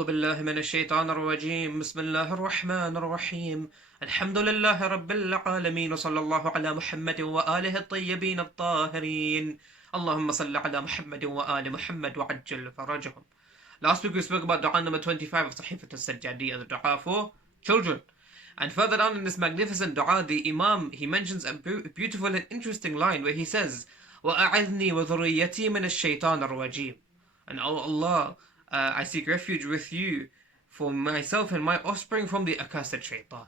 أعوذ بالله من الشيطان الرجيم بسم الله الرحمن الرحيم الحمد لله رب العالمين وصلى الله على محمد وآله الطيبين الطاهرين اللهم صل على محمد وآل محمد وعجل فرجهم. Last week we spoke about dua number 25 of Sahifa al-Sajjadiyya, the dua for children. And further down in this magnificent dua, the Imam, he mentions a beautiful and interesting line where he says, وَأَعِذْنِي وَذُرِّيَّتِي مِنَ الشَّيْطَانِ الرَّجِيمِ. And oh Allah, I seek refuge with you for myself and my offspring from the accursed Shaytan.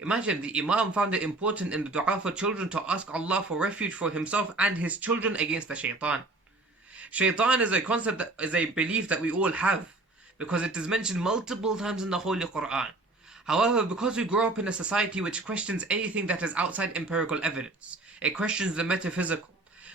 Imagine, the Imam found it important in the dua for children to ask Allah for refuge for himself and his children against the Shaytan. Shaytan is a concept, that is a belief that we all have, because it is mentioned multiple times in the Holy Qur'an. However, because we grow up in a society which questions anything that is outside empirical evidence, it questions the metaphysical,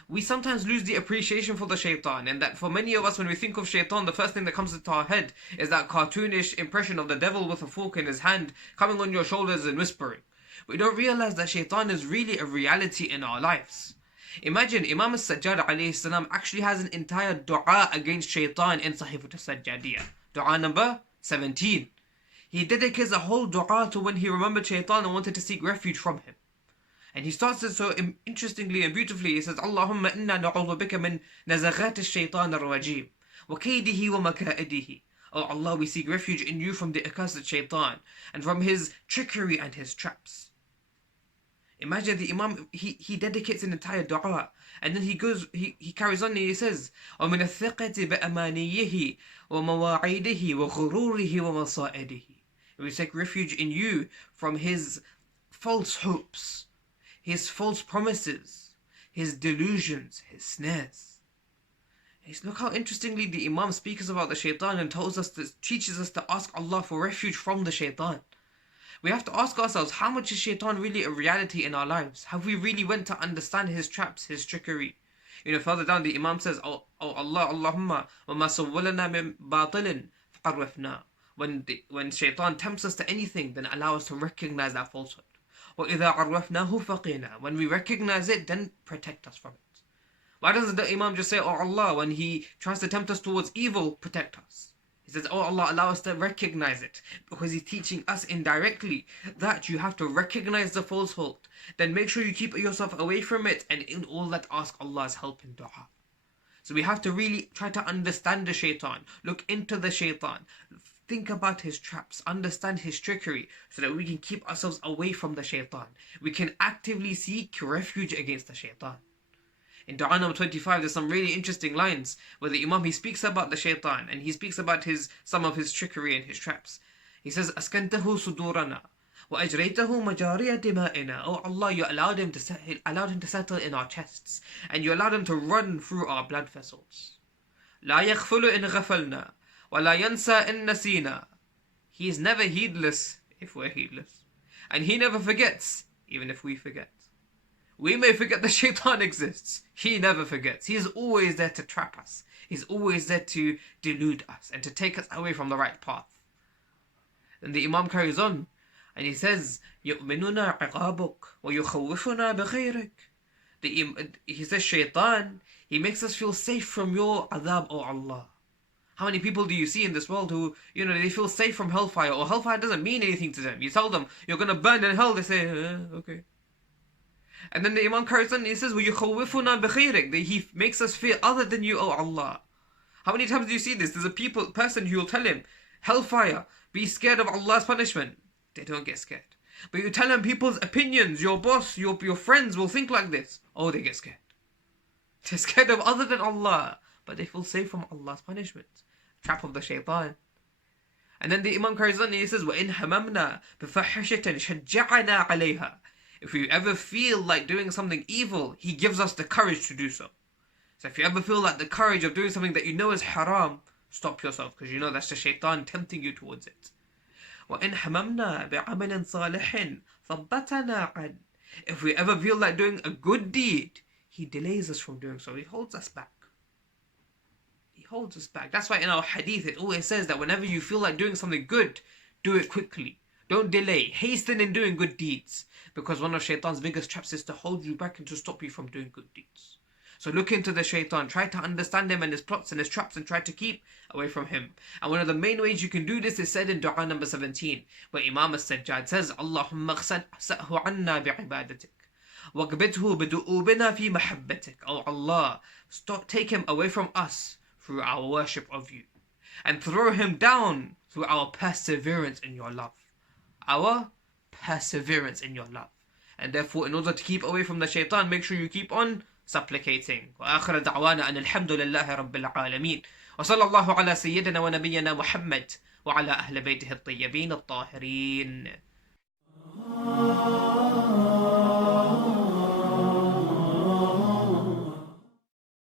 we sometimes lose the appreciation for the Shaytan, and that for many of us, when we think of Shaytan, the first thing that comes into our head is that cartoonish impression of the devil with a fork in his hand coming on your shoulders and whispering. We don't realize that Shaytan is really a reality in our lives. Imagine, Imam al-Sajjad alayhi salam actually has an entire dua against Shaytan in Sahifa al-Sajjadiyya, dua number 17. He dedicates a whole dua to when he remembered Shaytan and wanted to seek refuge from him. And he starts it so interestingly and beautifully. He says, Allahumma inna na'udhu bika min nazaghat al-shaytan al-rajim wa kaydihi wa makaidihi. Oh Allah, we seek refuge in you from the accursed Shaytan and from his trickery and his traps. Imagine, the Imam, he dedicates an entire dua, and then he carries on and he says, وَمِنَ الثِّقَةِ بِأَمَانِيِّهِ وَمَوَاعِيدِهِ وَغُرُورِهِ وَمَصَائِدِهِ. We seek refuge in you from his false hopes, his false promises, his delusions, his snares. Look how interestingly the Imam speaks about the Shaytan and teaches us to ask Allah for refuge from the Shaytan. We have to ask ourselves, how much is Shaytan really a reality in our lives? Have we really went to understand his traps, his trickery? Further down the Imam says, Oh Allah, Allahumma wa ma sawwalana min batilin fa'arrafna. When Shaytan tempts us to anything, then allow us to recognize that falsehood. وَإِذَا عَرَّفْنَاهُ فَقِينَا. When we recognize it, then protect us from it. Why doesn't the Imam just say, Oh Allah, when he tries to tempt us towards evil, protect us? He says, Oh Allah, allow us to recognize it. Because he's teaching us indirectly that you have to recognize the falsehood. Then make sure you keep yourself away from it, and in all that ask Allah's help in dua. So we have to really try to understand the Shaytan. Look into the Shaytan. Think about his traps, understand his trickery, so that we can keep ourselves away from the Shaytan. We can actively seek refuge against the Shaytan. In dua number 25, there's some really interesting lines where the Imam, he speaks about the Shaytan, and he speaks about some of his trickery and his traps. He says, أَسْكَنْتَهُ صُدُورَنَا وَأَجْرَيْتَهُ مَجَارِيَ دِمَائِنَا. Oh Allah, you allowed him to settle in our chests, and you allowed him to run through our blood vessels. لَا يَغْفُلُ إِنْ غَفَلْنَا وَلَا يَنْسَى إِنْ نَسِينَا. He is never heedless if we're heedless, and he never forgets even if we forget. We may forget the Shaytan exists. He never forgets. He is always there to trap us. He's always there to delude us and to take us away from the right path. Then the Imam carries on and he says, يُؤْمِنُنَا عِقَابُكَ وَيُخَوِّفُنَا بِغَيْرِكَ. He says, Shaytan, he makes us feel safe from your adhab, O Allah. How many people do you see in this world who, they feel safe from hellfire, or hellfire doesn't mean anything to them? You tell them, you're going to burn in hell, they say, okay. And then the Imam carries on and he says, وَيُخَوِّفُنَا بِخَيْرِكَ. He makes us fear other than you, O Allah. How many times do you see this? There's a person who will tell him, hellfire, be scared of Allah's punishment. They don't get scared. But you tell them people's opinions, your boss, your friends will think like this. Oh, they get scared. They're scared of other than Allah, but they feel safe from Allah's punishment. Trap of the Shaytan. And then the Imam carries on and he says, وَإِنْ هَمَمْنَا بِفَحِّشَةٍ شَجَّعَنَا عَلَيْهَا. If we ever feel like doing something evil, he gives us the courage to do so. So if you ever feel like the courage of doing something that you know is haram, stop yourself, because you know that's the Shaytan tempting you towards it. وَإِنْ هَمَمْنَا بِعَمَلٍ صَالِحٍ ثَبَّتَنَا عَنْ. If we ever feel like doing a good deed, he delays us from doing so. He holds us back. Holds us back. That's why in our hadith it always says that whenever you feel like doing something good, do it quickly. Don't delay. Hasten in doing good deeds. Because one of Shaitan's biggest traps is to hold you back and to stop you from doing good deeds. So look into the Shaytan, try to understand him and his plots and his traps, and try to keep away from him. And one of the main ways you can do this is said in dua number 17, where Imam as-Sajjad says, Allahumma khsa'hu anna bi'ibadatik, waqbidhu bidu'ubina fi mahabbatik. Oh Allah, take him away from us through our worship of you, and throw him down through our perseverance in your love. Our perseverance in your love. And therefore, in order to keep away from the Shaytan, make sure you keep on supplicating. وآخر دعوانا أن الحمد لله رب العالمين وصلى الله على سيدنا ونبينا محمد وعلى أهل بيته الطيبين الطاهرين.